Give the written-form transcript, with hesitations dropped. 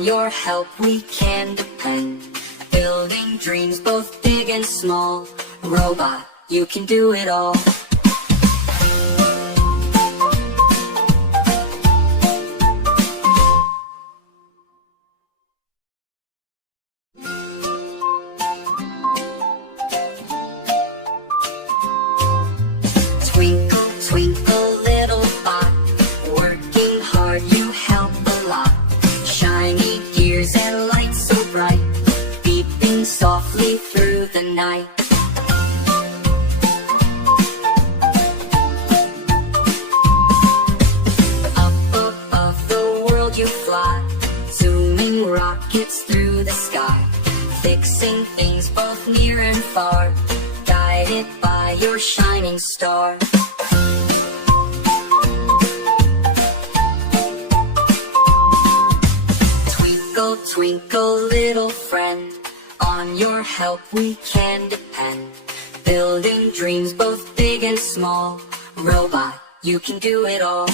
On your help we can depend. Building dreams both big and small. Robot, you can do it all. Twinkle, twinkle, little bot, working hard you help a lot. Shiny gears and lights so bright, beeping softly through the night. Up above the world you fly, zooming rockets through the sky, fixing things both near and far, guided by your shining star. Twinkle, twinkle, little friend, on your help we can depend. Building dreams both big and small. Robot, you can do it all.